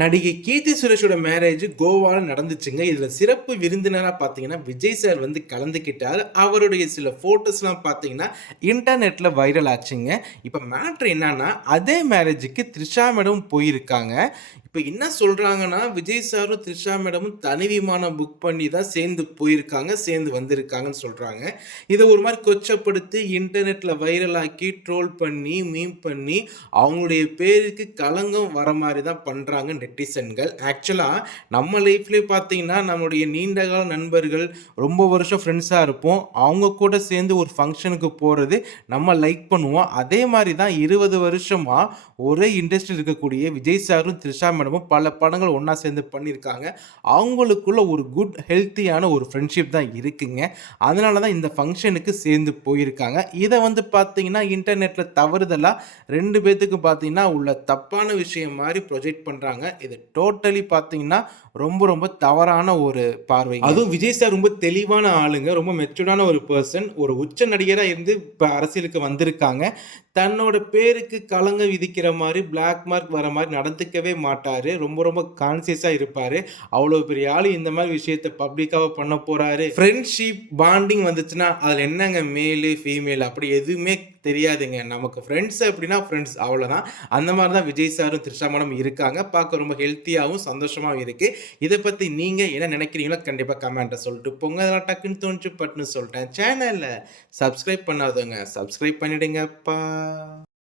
நடிகை கீர்த்தி சுரேஷோட மேரேஜ் கோவாவில் நடந்துச்சுங்க. இதில் சிறப்பு விருந்தினராக பார்த்தீங்கன்னா விஜய் சார் வந்து கலந்துக்கிட்டார். அவருடைய சில ஃபோட்டோஸ்லாம் பார்த்தீங்கன்னா இன்டர்நெட்டில் வைரல் ஆச்சுங்க. இப்போ மேட்ரு என்னன்னா அதே மேரேஜுக்கு த்ரிஷா மேடம் போயிருக்காங்க. இப்போ என்ன சொல்கிறாங்கன்னா விஜய் சாரும் த்ரிஷா மேடமும் தனி விமானம் புக் பண்ணி தான் சேர்ந்து போயிருக்காங்க சேர்ந்து வந்திருக்காங்கன்னு சொல்கிறாங்க இதை ஒரு மாதிரி கொச்சப்படுத்தி இன்டர்நெட்டில் வைரலாக்கி ட்ரோல் பண்ணி மீம் பண்ணி அவங்களுடைய பேருக்கு கலங்கம் வர மாதிரி தான் பண்ணுறாங்க நெட்டிசன்கள் ஆக்சுவலாக நம்ம லைஃப்லேயே பார்த்தீங்கன்னா நம்மளுடைய நீண்டகால நண்பர்கள் ரொம்ப வருஷம் ஃப்ரெண்ட்ஸாக இருப்போம். அவங்க கூட சேர்ந்து ஒரு ஃபங்க்ஷனுக்கு போகிறது நம்ம லைக் பண்ணுவோம். அதே மாதிரி தான் இருபது வருஷமாக ஒரே இண்டஸ்ட்ரி இருக்கக்கூடிய விஜய் சாரும் த்ரிஷா மேடமும் பல படங்கள் ஒன்றா சேர்ந்து பண்ணியிருக்காங்க. அவங்களுக்குள்ள ஒரு குட் ஹெல்த்தியான ஒரு ஃப்ரெண்ட்ஷிப் தான் இருக்குங்க. அதனால தான் இந்த ஃபங்க்ஷனுக்கு சேர்ந்து போயிருக்காங்க. இதை வந்து பார்த்தீங்கன்னா இன்டர்நெட்டில் தவறுதலாக ரெண்டு பேர்த்துக்கு பார்த்தீங்கன்னா உள்ள தப்பான விஷயம் மாதிரி ப்ரொஜெக்ட் பண்ணுறாங்க இது டோட்டலி பார்த்தீங்கன்னா ரொம்ப ரொம்ப தவறான ஒரு பார்வை. அதுவும் விஜய் சார் ரொம்ப தெளிவான ஆளுங்க. ரொம்ப மெச்சூர்டான ஒரு பர்சன் ஒரு உச்ச நடிகராக இருந்து இப்போ அரசியலுக்கு வந்திருக்காங்க. தன்னோட பேருக்கு கலங்க விதிக்கிற மாதிரி பிளாக் மார்க் வர மாதிரி நடந்துக்கவே மாட்டார். ரொம்ப ரொம்ப கான்சியஸாக இருப்பார். அவ்வளோ பெரிய ஆள் இந்த மாதிரி விஷயத்த பப்ளிக்காக பண்ண போகிறாரு ஃப்ரெண்ட்ஷிப் பாண்டிங் வந்துச்சுன்னா அதில் என்னங்க மேலு ஃபீமேல் அப்படி எதுவுமே தெரியாதுங்க. நமக்கு ஃப்ரெண்ட்ஸ் அப்படின்னா ஃப்ரெண்ட்ஸ் அவ்வளோதான் அந்த மாதிரி தான் விஜய் சாரும் த்ரிஷா மேடம் இருக்காங்க. பார்க்க ரொம்ப ஹெல்த்தியாகவும் சந்தோஷமாகவும் இருக்குது இதை பற்றி நீங்கள் என்ன நினைக்கிறீங்களோ கண்டிப்பாக கமெண்ட்டை சொல்லிட்டு போங்க. அதெல்லாம் டக்குன்னு தோணுச்சு பட்டுன்னு சொல்லிட்டேன். சேனலில் சப்ஸ்கிரைப் பண்ணாதவங்க சப்ஸ்கிரைப் பண்ணிடுங்கப்பா.